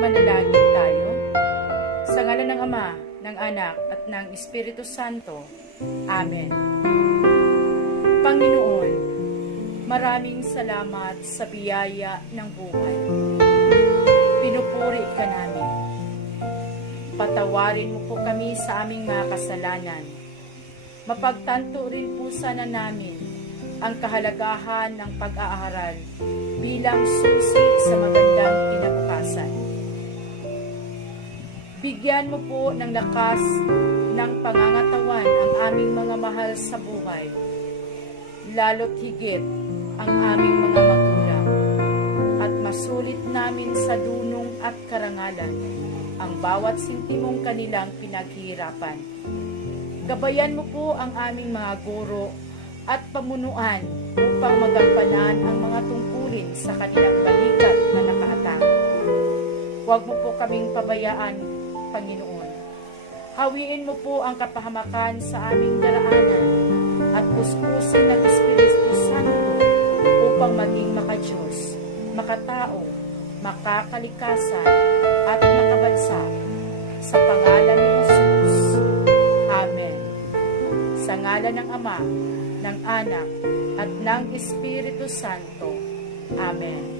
Manalangin tayo. Sa ngalan ng Ama, ng Anak, at ng Espiritu Santo. Amen. Panginoon, maraming salamat sa biyaya ng buhay. Pinupuri ka namin. Patawarin mo po kami sa aming mga kasalanan. Mapagtanto rin po sana namin ang kahalagahan ng pag-aaral bilang susi sa magandang kinabukasan. Bigyan mo po ng lakas ng pangangatawan ang aming mga mahal sa buhay, lalo't higit ang aming mga magulang, at masulit namin sa dunong at karangalan ang bawat sintimong kanilang pinaghihirapan. Gabayan mo po ang aming mga guro at pamunuan upang magampanan ang mga tungkulin sa kanilang balikat na nakaatang. Huwag mo po kaming pabayaan, Panginoon. Hawiin mo po ang kapahamakan sa aming daraanan at puspusin ng Espiritu Santo upang maging makadiyos, makatao, makakalikasan at makabansa. Sa pangalan ni Jesus. Amen. Sa ngalan ng Ama, ng Anak, at ng Espiritu Santo. Amen.